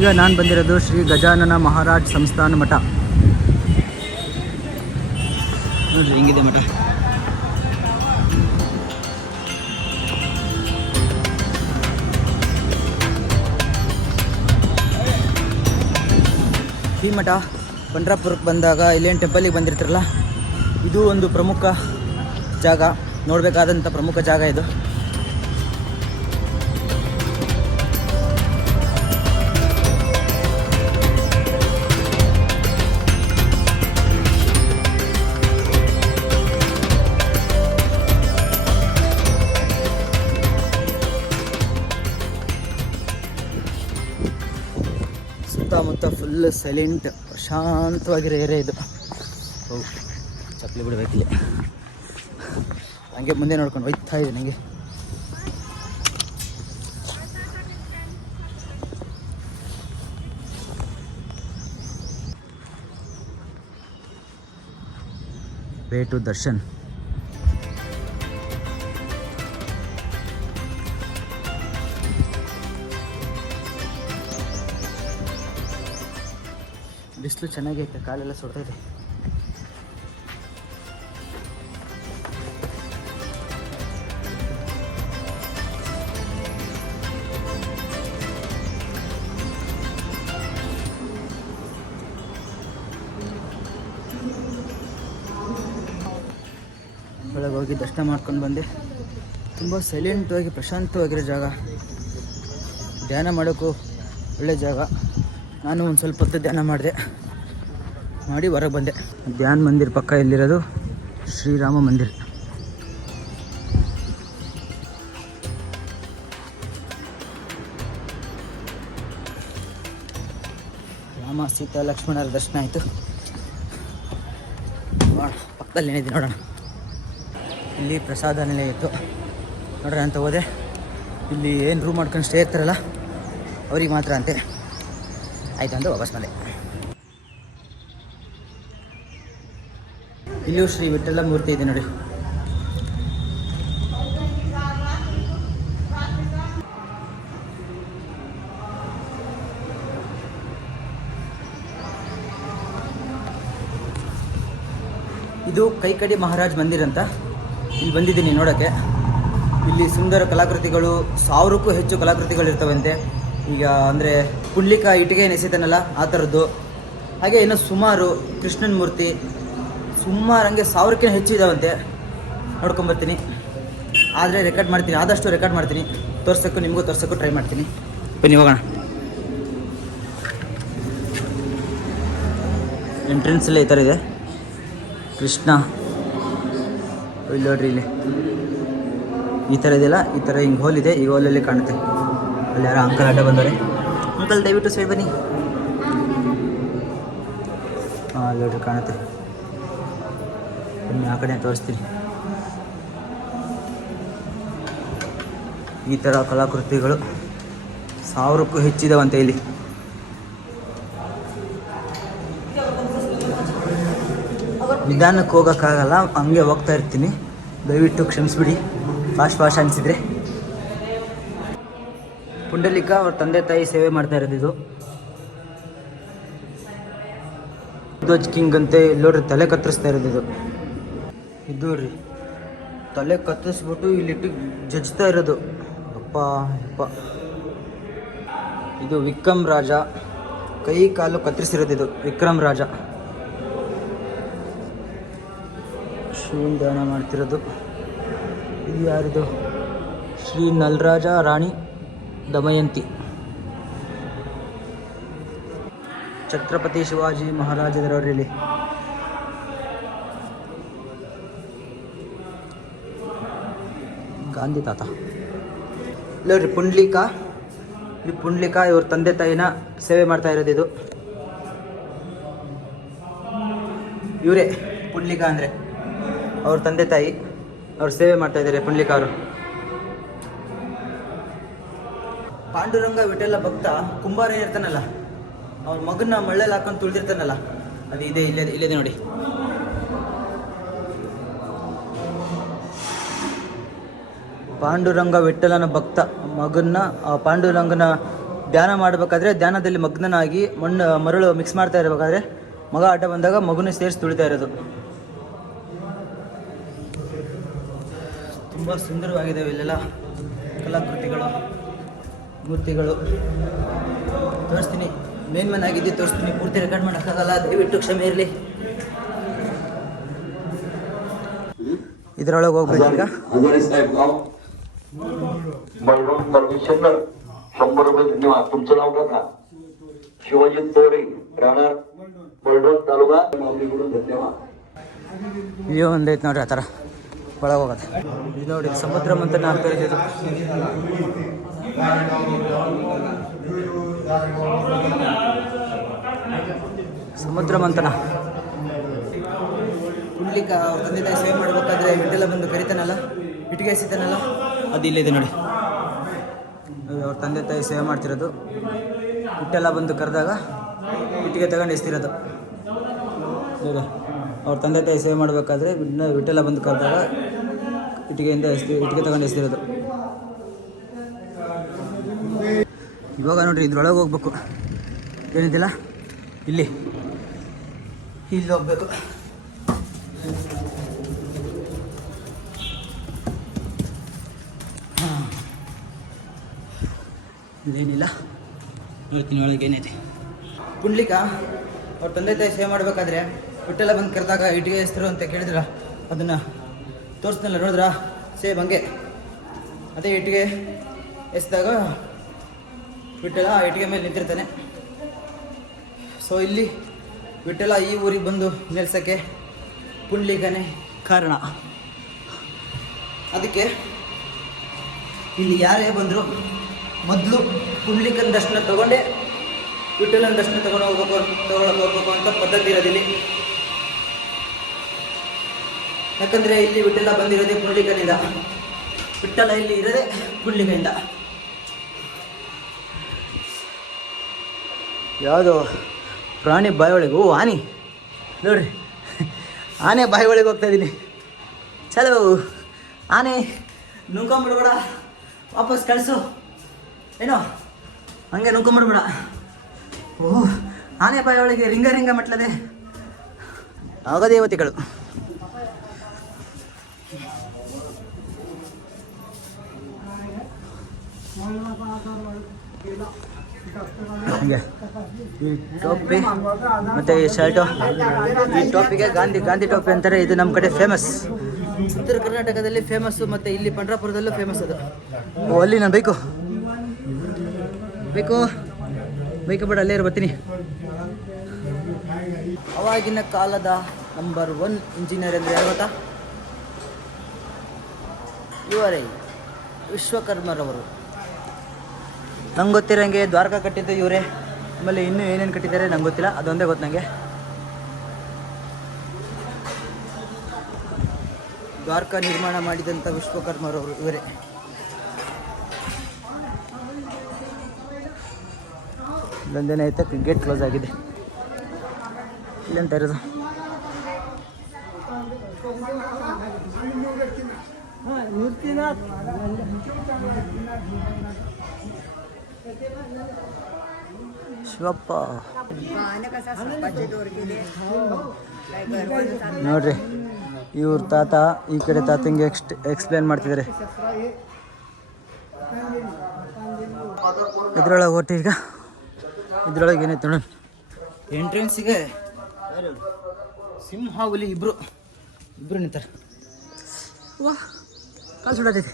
ಈಗ ನಾನು ಬಂದಿರೋದು ಶ್ರೀ ಗಜಾನನ ಮಹಾರಾಜ್ ಸಂಸ್ಥಾನ ಮಠ. ನೋಡ್ರಿ ಹೆಂಗಿದೆ ಮಠ. ಈ ಮಠ ಪಂಡ್ರಾಪುರಕ್ಕೆ ಬಂದಾಗ ಇಲ್ಲೇನು ಟೆಂಪಲಿಗೆ ಬಂದಿರ್ತಾರಲ್ಲ, ಇದು ಒಂದು ಪ್ರಮುಖ ಜಾಗ, ನೋಡಬೇಕಾದಂಥ ಪ್ರಮುಖ ಜಾಗ ಇದು. ಸುತ್ತಮುತ್ತ ಫುಲ್ ಸೈಲೆಂಟ್, ಪ್ರಶಾಂತವಾಗಿರೋ ಏರಿಯಾ ಇದು. ಚಪ್ಪಲಿ ಬಿಡಬೇಕಿಲ್ಲ, ಹಂಗೆ ಮುಂದೆ ನೋಡ್ಕೊಂಡು ಹೋಯ್ತಾ ಇದೆ ನನಗೆ. Way to Darshan. ಬಿಸಿಲು ಚೆನ್ನಾಗೈತೆ, ಕಾಲೆಲ್ಲ ಸುಡ್ತಾ ಇದೆ. ಒಳಗೆ ಹೋಗಿ ದರ್ಶನ ಮಾಡ್ಕೊಂಡು ಬಂದೆ. ತುಂಬ ಸೈಲೆಂಟಾಗಿ ಪ್ರಶಾಂತವಾಗಿರೋ ಜಾಗ, ಧ್ಯಾನ ಮಾಡೋಕ್ಕೂ ಒಳ್ಳೆ ಜಾಗ. ನಾನು ಒಂದು ಸ್ವಲ್ಪ ಹೊತ್ತು ಧ್ಯಾನ ಮಾಡಿ ಹೊರಗೆ ಬಂದೆ. ಧ್ಯಾನ ಮಂದಿರ ಪಕ್ಕ ಇಲ್ಲಿರೋದು ಶ್ರೀರಾಮ ಮಂದಿರ. ರಾಮ ಸೀತಾ ಲಕ್ಷ್ಮಣರ ದರ್ಶನ ಆಯಿತು. ಪಕ್ಕದಲ್ಲಿ ಏನಿದೆ ನೋಡೋಣ. ಇಲ್ಲಿ ಪ್ರಸಾದ ನಿಲಯ ಇತ್ತು ನೋಡ್ರಿ ಅಂತ ಹೋದೆ. ಇಲ್ಲಿ ಏನು ರೂಮ್ ಮಾಡ್ಕೊಂಡು ಸ್ಟೇ ಇರ್ತಾರಲ್ಲ ಅವ್ರಿಗೆ ಮಾತ್ರ ಅಂತೆ. ಆಯ್ತು ಅಂತ ವಾಪಸ್ ಬಂದೆ. ಇಲ್ಲಿಯೂ ಶ್ರೀ ವಿಠ್ಠಲ ಮೂರ್ತಿ ಇದೆ ನೋಡಿ. ಇದು ಕೈಕಡಿ ಮಹಾರಾಜ್ ಮಂದಿರ ಅಂತ. ಇಲ್ಲಿ ಬಂದಿದ್ದೀನಿ ನೋಡೋಕ್ಕೆ. ಇಲ್ಲಿ ಸುಂದರ ಕಲಾಕೃತಿಗಳು, 1000ಕ್ಕೂ ಹೆಚ್ಚು ಕಲಾಕೃತಿಗಳು ಇರ್ತವಂತೆ. ಈಗ ಅಂದರೆ ಪುಂಡ್ಲಿಕ ಇಟ್ಟಿಗೆ ನೆಸಿತಾನಲ್ಲ ಆ ಥರದ್ದು. ಹಾಗೆ ಇನ್ನೂ ಸುಮಾರು ಕೃಷ್ಣನ ಮೂರ್ತಿ ಸುಮಾರು ಹಂಗೆ 1000ಕ್ಕಿಂತ ಹೆಚ್ಚು ಇದ್ದಾವಂತೆ. ನೋಡ್ಕೊಂಬರ್ತೀನಿ, ಆದರೆ ರೆಕಾರ್ಡ್ ಮಾಡ್ತೀನಿ, ಆದಷ್ಟು ರೆಕಾರ್ಡ್ ಮಾಡ್ತೀನಿ, ತೋರ್ಸೋಕ್ಕೂ ನಿಮಗೂ ತೋರ್ಸೋಕ್ಕೂ ಟ್ರೈ ಮಾಡ್ತೀನಿ. ಬನ್ನಿ ಹೋಗೋಣ. ಎಂಟ್ರೆನ್ಸಲ್ಲೇ ಈ ಥರ ಇದೆ ಕೃಷ್ಣ. ಇಲ್ಲಿ ನೋಡ್ರಿ, ಇಲ್ಲಿ ಈ ಥರ ಇದೆಯಲ್ಲ, ಈ ಥರ ಹಿಂಗೆ ಹೋಲ್ ಇದೆ. ಈ ಹೋಲಲ್ಲಿ ಕಾಣುತ್ತೆ. ಅಲ್ಲಿ ಯಾರೋ ಅಂಕಲ್ ಅಡ್ಡ ಬಂದವ್ರೆ. ಅಂಕಲ್ ದಯವಿಟ್ಟು ಸೈಡ್ ಬನ್ನಿ. ಹಾಂ ಅಲ್ಲಿ ನೋಡ್ರಿ ಕಾಣುತ್ತೆ. ಬನ್ನಿ ಆ ಕಡೆ ತೋರಿಸ್ತೀನಿ. ಈ ಥರ ಕಲಾಕೃತಿಗಳು 1000ಕ್ಕೂ ಹೆಚ್ಚಿದಾವಂತೆ ಇಲ್ಲಿ. ನಿಧಾನಕ್ಕೆ ಹೋಗೋಕ್ಕಾಗಲ್ಲ, ಹಂಗೆ ಹೋಗ್ತಾ ಇರ್ತೀನಿ, ದಯವಿಟ್ಟು ಕ್ಷಮಿಸ್ಬಿಡಿ ಫಾಸ್ಟ್ ಅನಿಸಿದರೆ. ಪುಂಡಲಿಕ ಅವ್ರ ತಂದೆ ತಾಯಿ ಸೇವೆ ಮಾಡ್ತಾ ಇರೋದು ಇದು. ಧ್ವಜ್ ಕಿಂಗ್ ಅಂತೆ. ನೋಡ್ರಿ ತಲೆ ಕತ್ತರಿಸ್ತಾ ಇರೋದು ಇದು. ಇದು ನೋಡ್ರಿ ತಲೆ ಕತ್ತರಿಸ್ಬಿಟ್ಟು ಇಲ್ಲಿಟ್ಟು ಜಜ್ತಾ ಇರೋದು. ಅಪ್ಪ ಅಪ್ಪ. ಇದು ವಿಕ್ರಮ್ ರಾಜ, ಕೈ ಕಾಲು ಕತ್ತರಿಸಿರೋದು ಇದು ವಿಕ್ರಮ್ ರಾಜ. ಶಿವನ ಧ್ಯಾನ ಮಾಡ್ತಿರೋದು. ಇದು ಯಾರಿದು? ಶ್ರೀ ನಲರಾಜ ರಾಣಿ ದಮಯಂತಿ. ಛತ್ರಪತಿ ಶಿವಾಜಿ ಮಹಾರಾಜರವರಲ್ಲಿ. ಗಾಂಧಿ ತಾತ. ಇಲ್ಲವ್ರಿ ಪುಂಡ್ಲಿಕ. ಈ ಪುಂಡ್ಲಿಕ ಇವ್ರ ತಂದೆ ತಾಯಿನ ಸೇವೆ ಮಾಡ್ತಾ ಇರೋದು ಇದು. ಇವರೇ ಪುಂಡ್ಲಿಕ ಅಂದರೆ ಅವ್ರ ತಂದೆ ತಾಯಿ, ಅವ್ರು ಸೇವೆ ಮಾಡ್ತಾ ಇದ್ದಾರೆ ಪುಂಡ್ಲಿಕ ಅವರು. ಪಾಂಡುರಂಗ ವಿಠಲ ಭಕ್ತ ಕುಂಬಾರ ಇರ್ತಾನಲ್ಲ, ಅವ್ರ ಮಗನ ಮಳ್ಳಲ್ಲಿ ಹಾಕೊಂಡು ತುಳಿದಿರ್ತಾನಲ್ಲ, ಅದು ಇದೆ ಇಲ್ಲದೆ ನೋಡಿ. ಪಾಂಡುರಂಗ ವಿಠಲನ ಭಕ್ತ ಮಗನ್ನ ಪಾಂಡುರಂಗನ ಧ್ಯಾನ ಮಾಡಬೇಕಾದ್ರೆ ಧ್ಯಾನದಲ್ಲಿ ಮಗ್ನನಾಗಿ ಮರಳು ಮಿಕ್ಸ್ ಮಾಡ್ತಾ ಇರಬೇಕಾದ್ರೆ ಮಗ ಅಡ್ಡ ಬಂದಾಗ ಮಗುನ ಸೇರಿಸಿ ತುಳಿತಾ ಇರೋದು. ತುಂಬ ಸುಂದರವಾಗಿದ್ದಾವೆ ಇಲ್ಲೆಲ್ಲ ಕಲಾಕೃತಿಗಳು, ಮೂರ್ತಿಗಳು. ತೋರಿಸ್ತೀನಿ, ಮೇನ್ ಆಗಿದ್ದು ತೋರಿಸ್ತೀನಿ, ಪೂರ್ತಿ ರೆಕಾರ್ಡ್ ಮಾಡೋಕ್ಕಾಗಲ್ಲ, ದಯವಿಟ್ಟು ಕ್ಷಮೆ ಇರಲಿ. ಇದರೊಳಗೆ ಹೋಗ್ಬೇಕು ಈಗ. 100 रुपये धन्यवाद. तुमचं नाव का? शिवाजी तोरे, राहणार बळडोस तालुका. माऊलीकडून धन्यवाद. ವ್ಯೂ ಒಂದೈತೆ ನೋಡ್ರಿ, ಆ ಥರ ಒಳಗೆ ಹೋಗೋದು. ಇದು ನೋಡಿ ಸಮುದ್ರ ಮಂಥನ ಆಗ್ತಾ ಇರೋದು. ಸಮುದ್ರ ಮಂಥನ. ಪುಂಡ್ಲಿಕ ಅವ್ರ ತಂದೆ ತಾಯಿ ಸೇವೆ ಮಾಡ್ಬೇಕಾದ್ರೆ ಇಟ್ಟೆಲ್ಲ ಬಂದು ಕರಿತಾನಲ್ಲ, ಇಟ್ಟಿಗೆ ಎಸಿತಾನಲ್ಲ, ಅದು ಇಲ್ಲಿದೆ ನೋಡಿ. ಅವ್ರ ತಂದೆ ತಾಯಿ ಸೇವೆ ಮಾಡ್ತಿರೋದು. ಇಟ್ಟೆಲ್ಲ ಬಂದು ಕರೆದಾಗ ಇಟ್ಟಿಗೆ ತಗೊಂಡು ಎಸ್ತಿರೋದು. ನೋಡಿ, ಅವ್ರ ತಂದೆ ತಾಯಿ ಸೇವೆ ಮಾಡಬೇಕಾದ್ರೆ ಇಟ್ಟೆಲ್ಲ ಬಂದು ಕರೆದಾಗ ಇಟ್ಟಿಗೆ ತಗೊಂಡು ಎಸ್ತಿರೋದು. ಇವಾಗ ನೋಡ್ರಿ ಇದ್ರೊಳಗೆ ಹೋಗ್ಬೇಕು. ಏನಿದಿಲ್ಲ, ಇಲ್ಲಿ ಹೋಗ್ಬೇಕು. ಇದೇನಿಲ್ಲ, ಹೇಳ್ತೀನಿ ಒಳಗೆ ಏನೈತೆ. ಪುಂಡ್ಲಿಕ ಅವ್ರ ತಂದೆ ತಾಯಿ ಸೇವೆ ಮಾಡಬೇಕಾದ್ರೆ ಬಿಟ್ಟೆಲ್ಲ ಬಂದು ಕರೆದಾಗ ಇಟ್ಟಿಗೆ ಎಸ್ತರು ಅಂತ ಕೇಳಿದ್ರ, ಅದನ್ನು ತೋರಿಸ್ನಲ್ಲ, ನೋಡಿದ್ರ ಸೇಮ್ ಹಂಗೆ. ಅದೇ ಇಟ್ಟಿಗೆ ಎಸ್ದಾಗ ಬಿಟ್ಟೆಲ್ಲ ಆ ಇಟ್ಟಿಗೆ ಮೇಲೆ ನಿಂತಿರ್ತಾನೆ. ಸೊ ಇಲ್ಲಿ ಬಿಟ್ಟೆಲ್ಲ ಈ ಊರಿಗೆ ಬಂದು ನೆಲೆಸೋಕ್ಕೆ ಪುಂಡ್ಲಿಕನೇ ಕಾರಣ. ಅದಕ್ಕೆ ಇಲ್ಲಿ ಯಾರೇ ಬಂದರೂ ಮೊದಲು ಪುಂಡ್ಲಿಕನ ದರ್ಶನ ತಗೊಂಡೇ ವಿಠಲನ ದರ್ಶನ ತಗೊಳಕ್ಕೆ ಹೋಗ್ಬೇಕು ಅಂತ ಪದ್ಧತಿ ಇರೋದಿಲ್ಲಿ. ಯಾಕಂದರೆ ಇಲ್ಲಿ ವಿಠಲ ಬಂದಿರೋದೇ ಪುಂಡ್ಲಿಕನಿಂದ, ವಿಠಲ ಇಲ್ಲಿ ಇರೋದೇ ಪುಂಡ್ಲಿಕನಿಂದ. ಯಾವುದೋ ಪ್ರಾಣಿ ಬಾಯಿ ಒಳಗೆ, ಓ ಆನೆ ನೋಡ್ರಿ, ಆನೆ ಬಾಯಿ ಒಳಗೆ ಹೋಗ್ತಾ ಇದ್ದೀನಿ. ಚಲೋ ಆನೆ, ನುಂಕೊಂಬಿಡ್ಬೇಡ, ವಾಪಸ್ ಕಳಿಸು. ಏನೋ ಹಂಗೆ ನುಂಕೊಂಬಿಡ್ಬೇಡ. ಓಹ್, ಆನೆ ಬಾಯಿ ಒಳಗೆ ರಿಂಗ ಮಟ್ಲದೆ ನಾಗದೇವತೆಗಳು. ಹಂಗೆ ಈ ಟೋಪಿ ಮತ್ತು ಈ ಶರ್ಟು, ಈ ಟೋಪಿಗೆ ಗಾಂಧಿ ಟೋಪಿ ಅಂತಾರೆ. ಇದು ನಮ್ಮ ಕಡೆ ಫೇಮಸ್, ಉತ್ತರ ಕರ್ನಾಟಕದಲ್ಲಿ ಫೇಮಸ್ಸು, ಮತ್ತು ಇಲ್ಲಿ ಪಂಡ್ರಾಪುರದಲ್ಲೂ ಫೇಮಸ್ ಅದು. ಓ, ಅಲ್ಲಿ ನಾನು ಬೇಕು ಬೇಡ, ಅಲ್ಲೇ ಬರ್ತೀನಿ. ಅವಾಗಿನ ಕಾಲದ ನಂಬರ್ 1 ಇಂಜಿನಿಯರ್ ಅಂದರೆ ಯಾರು ಗೊತ್ತಾ? ಇವರೇ ವಿಶ್ವಕರ್ಮರವರು. ನಂಗೆ ಗೊತ್ತಿರೋಂಗೆ ದ್ವಾರಕಾ ಕಟ್ಟಿದ್ದು ಇವರೇ. ಆಮೇಲೆ ಇನ್ನೂ ಏನೇನು ಕಟ್ಟಿದ್ದಾರೆ ನಂಗೆ ಗೊತ್ತಿಲ್ಲ, ಅದೊಂದೇ ಗೊತ್ತು ನನಗೆ. ದ್ವಾರಕಾ ನಿರ್ಮಾಣ ಮಾಡಿದಂಥ ವಿಶ್ವಕರ್ಮರವರು ಇವರೇ. ಇಲ್ಲೊಂದೇನೆ ಐತೆ, ಗೇಟ್ ಕ್ಲೋಸ್ ಆಗಿದೆ. ಇಲ್ಲಂತ ಇರೋದು ಶಿವಪ್ಪ ನೋಡ್ರಿ. ಇವ್ರ ತಾತ ಈ ಕಡೆ ತಾತಂಗೆ ಎಕ್ಸ್ಪ್ಲೇನ್ ಮಾಡ್ತಿದ್ದಾರೆ. ಇದ್ರೊಳಗೆ ಹೊಟ್ಟು ಈಗ ಇದ್ರೊಳಗೆ ಏನೈತೆ ನೋಡೋಣ. ಎಂಟ್ರೆನ್ಸಿಗೆ ಸಿಂಹ ಹುಲಿ ಇಬ್ರು ನಿಂತಾರೆ. ವಾ, ಕಾಲು ಸುಡತೈತಿ.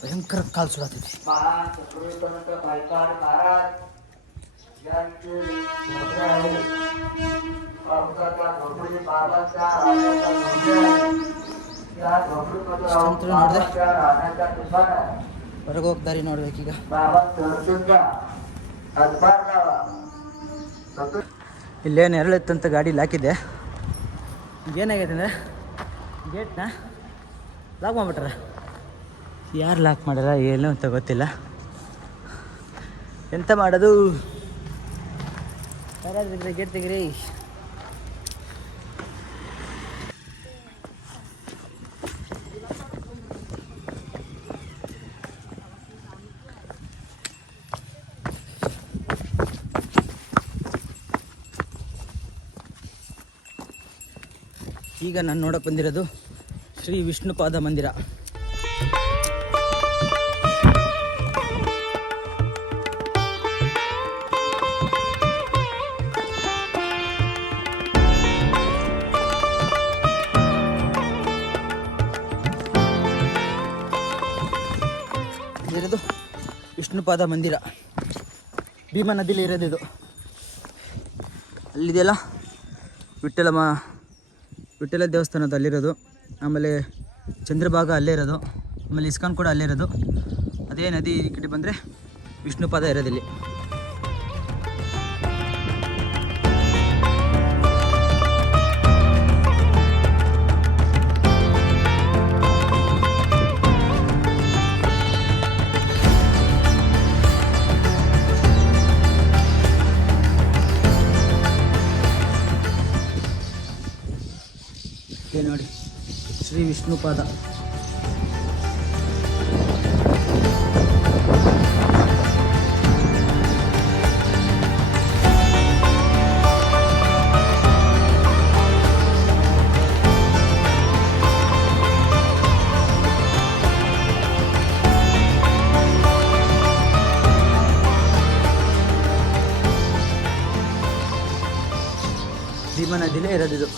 ಭಯಂಕರ ಕಾಲು ಸುಡತೈತಿ. ಹೊರಗೆ ಹೋಗ್ದಾರಿ ನೋಡ್ಬೇಕೀಗ. ಇಲ್ಲೇನು ಎರಳೆತ್ತಂತ ಗಾಡಿ ಹಾಕಿದ್ದೆ. ಏನಾಗೈತೆ ಅಂದರೆ ಗೇಟ್ನ ಲಾಕ್ ಮಾಡಿಬಿಟ್ರ. ಯಾರು ಲಾಕ್ ಮಾಡ್ಯಾರ ಏನು ಅಂತ ಗೊತ್ತಿಲ್ಲ. ಎಂತ ಮಾಡೋದು? ಯಾರಾದ್ರೂ ಗೇಟ್ ತೆಗಿರಿ. ಈಗ ನಾನು ನೋಡಕ್ಕೆ ಬಂದಿರೋದು ಶ್ರೀ ವಿಷ್ಣುಪಾದ ಮಂದಿರ. ಇರೋದು ವಿಷ್ಣುಪಾದ ಮಂದಿರ, ಭೀಮಾ ನದಿಲಿ ಇರೋದು ಇದು. ಅಲ್ಲಿದೆಯಲ್ಲ ವಿಠ್ಠಲ ದೇವಸ್ಥಾನದ ಅಲ್ಲಿರೋದು. ಆಮೇಲೆ ಚಂದ್ರಭಾಗ ಅಲ್ಲೇ ಇರೋದು. ಆಮೇಲೆ ಇಸ್ಕಾನ್ ಕೂಡ ಅಲ್ಲೇ ಇರೋದು. ಅದೇ ನದಿ ಈ ಕಡೆ ಬಂದರೆ ವಿಷ್ಣುಪಾದ ಇರೋದಿಲ್ಲಿ. ನೋಡಿ ಶ್ರೀ ವಿಷ್ಣುಪಾದ. ಭೀಮಾ ನದಿಲೇ ಇರೋದಿದು.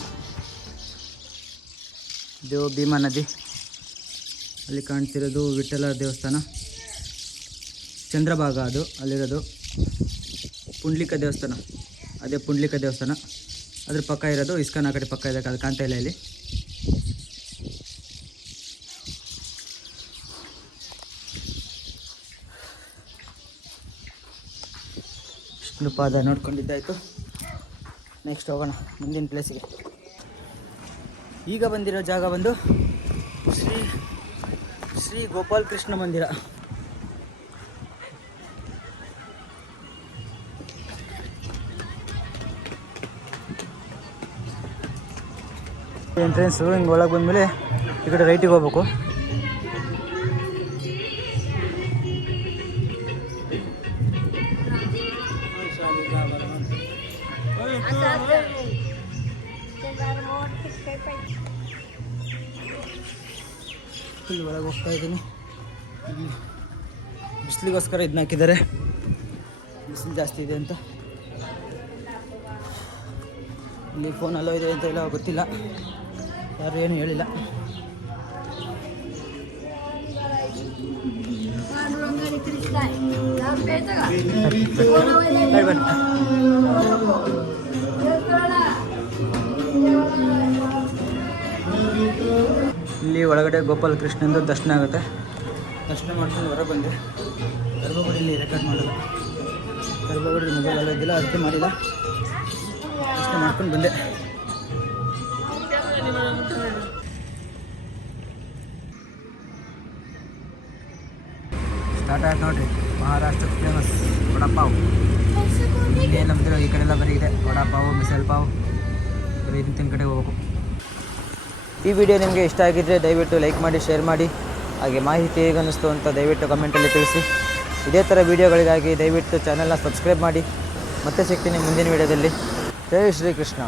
ಇದು ಭೀಮಾ ನದಿ. ಅಲ್ಲಿ ಕಾಣ್ತಿರೋದು ವಿಠ್ಠಲ ದೇವಸ್ಥಾನ, ಚಂದ್ರಭಾಗ ಅದು ಅಲ್ಲಿರೋದು. ಪುಂಡ್ಲಿಕ ದೇವಸ್ಥಾನ, ಅದೇ ಪುಂಡ್ಲಿಕ ದೇವಸ್ಥಾನ. ಅದ್ರ ಪಕ್ಕ ಇರೋದು ಇಸ್ಕಾನ್. ಆ ಕಡೆ ಪಕ್ಕ ಇದೆ, ಅದು ಕಾಣ್ತಾ ಇಲ್ಲ ಇಲ್ಲಿ. ವಿಷ್ಣುಪಾದ ನೋಡ್ಕೊಂಡಿದ್ದಾಯಿತು. ನೆಕ್ಸ್ಟ್ ಹೋಗೋಣ ಮುಂದಿನ ಪ್ಲೇಸಿಗೆ. ಈಗ ಬಂದಿರೋ ಜಾಗ ಬಂದು ಶ್ರೀ ಗೋಪಾಲ್ ಕೃಷ್ಣ ಮಂದಿರ. ಎಂಟ್ರೆನ್ಸು ಹಿಂಗೆ ಒಳಗೆ ಬಂದಮೇಲೆ ಈ ಕಡೆ ರೈಟಿಗೆ ಹೋಗ್ಬೇಕು. ಇಲ್ಲಿ ಒಳಗೆ ಹೋಗ್ತಾ ಇದ್ದೀನಿ. ಇಲ್ಲಿ ಬಿಸಿಲಿಗೋಸ್ಕರ ಇದನ್ನ ಹಾಕಿದ್ದಾರೆ, ಬಿಸಿಲು ಜಾಸ್ತಿ ಇದೆ ಅಂತ. ಇಲ್ಲಿ ಫೋನ್ ಅಲ್ಲೋ ಇದೆ ಅಂತ ಎಲ್ಲ ಗೊತ್ತಿಲ್ಲ, ಯಾರು ಏನು ಹೇಳಿಲ್ಲ. ಇಲ್ಲಿ ಒಳಗಡೆ ಗೋಪಾಲ ಕೃಷ್ಣಂದು ದರ್ಶನ ಆಗುತ್ತೆ. ದರ್ಶನ ಮಾಡ್ಕೊಂಡು ಹೊರಗೆ ಬಂದೆ. ಗರ್ಭಗುಡಿಯಲ್ಲಿ ರೆಕಾರ್ಡ್ ಮಾಡಲ್ಲ, ಗರ್ಭಗುಡಿ ಮೊಬೈಲ್ ಇದ್ದಿಲ್ಲ, ಅದಕ್ಕೆ ಮಾಡಿಲ್ಲ. ದರ್ಶನ ಮಾಡ್ಕೊಂಡು ಬಂದೆ. ಸ್ಟಾರ್ಟ್ ಆಯ್ತು ನೋಡಿರಿ, ಮಹಾರಾಷ್ಟ್ರ ಫೇಮಸ್ ವಡಾಪಾವ್. ಇಲ್ಲೇ ನಮ್ಮದಿರೋ ಈ ಕಡೆ ಎಲ್ಲ ಬರೀ ಇದೆ ವಡಾಪಾವು, ಮಿಸಲ್ ಪಾವ್. ಬರೀ ಇಂತಿನ ಕಡೆ ಹೋಗ್ಬೇಕು. ಈ ವಿಡಿಯೋ ನಿಮಗೆ ಇಷ್ಟ ಆಗಿದ್ದರೆ ದಯವಿಟ್ಟು ಲೈಕ್ ಮಾಡಿ, ಶೇರ್ ಮಾಡಿ. ಹಾಗೆ ಮಾಹಿತಿ ಹೇಗೆ ಅನ್ನಿಸ್ತು ಅಂತ ದಯವಿಟ್ಟು ಕಮೆಂಟಲ್ಲಿ ತಿಳಿಸಿ. ಇದೇ ಥರ ವೀಡಿಯೋಗಳಿಗಾಗಿ ದಯವಿಟ್ಟು ಚಾನಲ್ನ ಸಬ್ಸ್ಕ್ರೈಬ್ ಮಾಡಿ. ಮತ್ತೆ ಸಿಗ್ತೀನಿ ಮುಂದಿನ ವೀಡಿಯೋದಲ್ಲಿ. ಜೈ ಶ್ರೀಕೃಷ್ಣ.